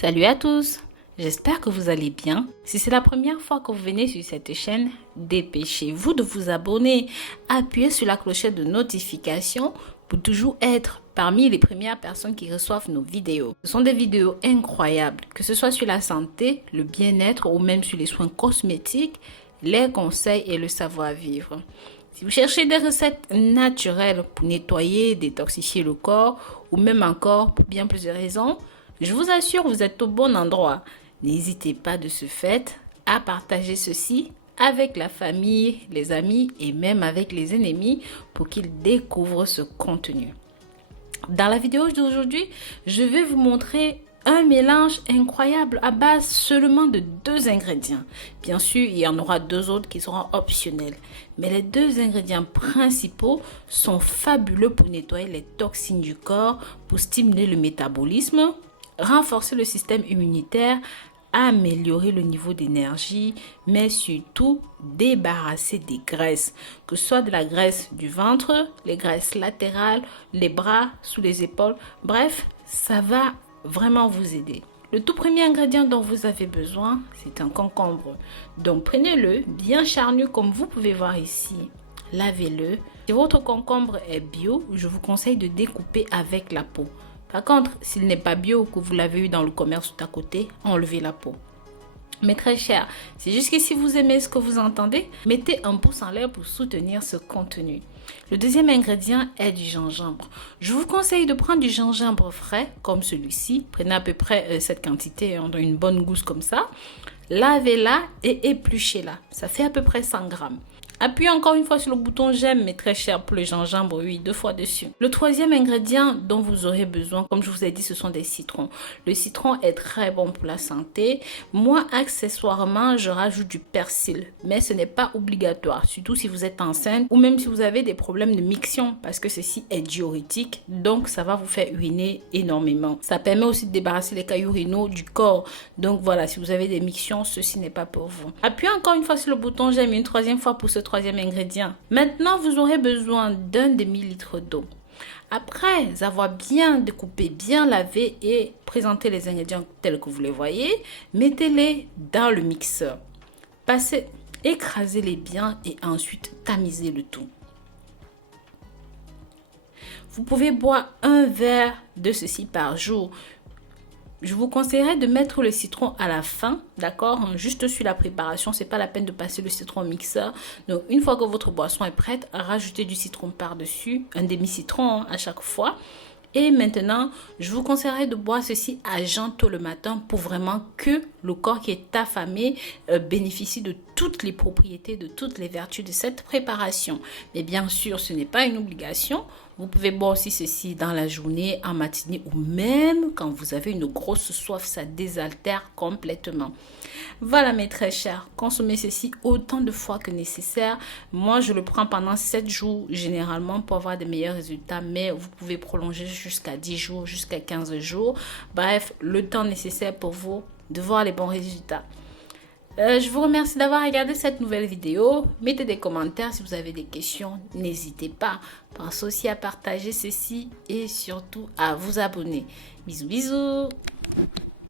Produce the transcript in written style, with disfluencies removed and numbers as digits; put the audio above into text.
Salut à tous, j'espère que vous allez bien. Si c'est la première fois que vous venez sur cette chaîne, dépêchez-vous de vous abonner, appuyez sur la clochette de notification pour toujours être parmi les premières personnes qui reçoivent nos vidéos. Ce sont des vidéos incroyables, que ce soit sur la santé, le bien-être ou même sur les soins cosmétiques, les conseils et le savoir-vivre. Si vous cherchez des recettes naturelles pour nettoyer, détoxifier le corps ou même encore pour bien plus de raisons, je vous assure, vous êtes au bon endroit. N'hésitez pas de ce fait à partager ceci avec la famille, les amis et même avec les ennemis pour qu'ils découvrent ce contenu. Dans la vidéo d'aujourd'hui, je vais vous montrer un mélange incroyable à base seulement de 2 ingrédients. Bien sûr, il y en aura 2 autres qui seront optionnels. Mais les 2 ingrédients principaux sont fabuleux pour nettoyer les toxines du corps, pour stimuler le métabolisme, renforcer le système immunitaire, améliorer le niveau d'énergie, mais surtout débarrasser des graisses, que ce soit de la graisse du ventre, les graisses latérales, les bras, sous les épaules. Bref, ça va vraiment vous aider. Le tout premier ingrédient dont vous avez besoin, c'est un concombre. Donc prenez-le, bien charnu comme vous pouvez voir ici. Lavez-le. Si votre concombre est bio, je vous conseille de découper avec la peau. Par contre, s'il n'est pas bio ou que vous l'avez eu dans le commerce tout à côté, enlevez la peau. Mais très cher, c'est jusqu'ici vous aimez ce que vous entendez, mettez un pouce en l'air pour soutenir ce contenu. Le deuxième ingrédient est du gingembre. Je vous conseille de prendre du gingembre frais, comme celui-ci. Prenez à peu près cette quantité, dans une bonne gousse comme ça. Lavez-la et épluchez-la. Ça fait à peu près 100 grammes. Appuyez encore une fois sur le bouton j'aime, mais très cher pour le gingembre, oui, 2 fois dessus. Le troisième ingrédient dont vous aurez besoin, comme je vous ai dit, ce sont des citrons. Le citron est très bon pour la santé. Moi, accessoirement, je rajoute du persil, mais ce n'est pas obligatoire, surtout si vous êtes enceinte ou même si vous avez des problèmes de miction, parce que ceci est diurétique, donc ça va vous faire uriner énormément. Ça permet aussi de débarrasser les cailloux rénaux du corps. Donc voilà, si vous avez des mictions, ceci n'est pas pour vous. Appuyez encore une fois sur le bouton j'aime une troisième fois pour ce troisième ingrédient. Maintenant, vous aurez besoin d'un demi-litre d'eau. Après avoir bien découpé, bien lavé et présenté les ingrédients tels que vous les voyez, mettez-les dans le mixeur. Écrasez-les bien et ensuite tamisez le tout. Vous pouvez boire un verre de ceci par jour. Je vous conseillerais de mettre le citron à la fin, d'accord? Juste sur la préparation, c'est pas la peine de passer le citron au mixeur. Donc, une fois que votre boisson est prête, rajoutez du citron par-dessus, un demi-citron à chaque fois. Et maintenant, je vous conseillerais de boire ceci à jeun tôt le matin pour vraiment que le corps qui est affamé bénéficie de toutes les propriétés, de toutes les vertus de cette préparation. Mais bien sûr, ce n'est pas une obligation. Vous pouvez boire aussi ceci dans la journée, en matinée ou même quand vous avez une grosse soif, ça désaltère complètement. Voilà mes très chers, consommez ceci autant de fois que nécessaire. Moi, je le prends pendant 7 jours généralement pour avoir de meilleurs résultats, mais vous pouvez prolonger jusqu'à 10 jours, jusqu'à 15 jours. Bref, le temps nécessaire pour vous de voir les bons résultats. Je vous remercie d'avoir regardé cette nouvelle vidéo. Mettez des commentaires si vous avez des questions. N'hésitez pas. Pensez aussi à partager ceci et surtout à vous abonner. Bisous, bisous.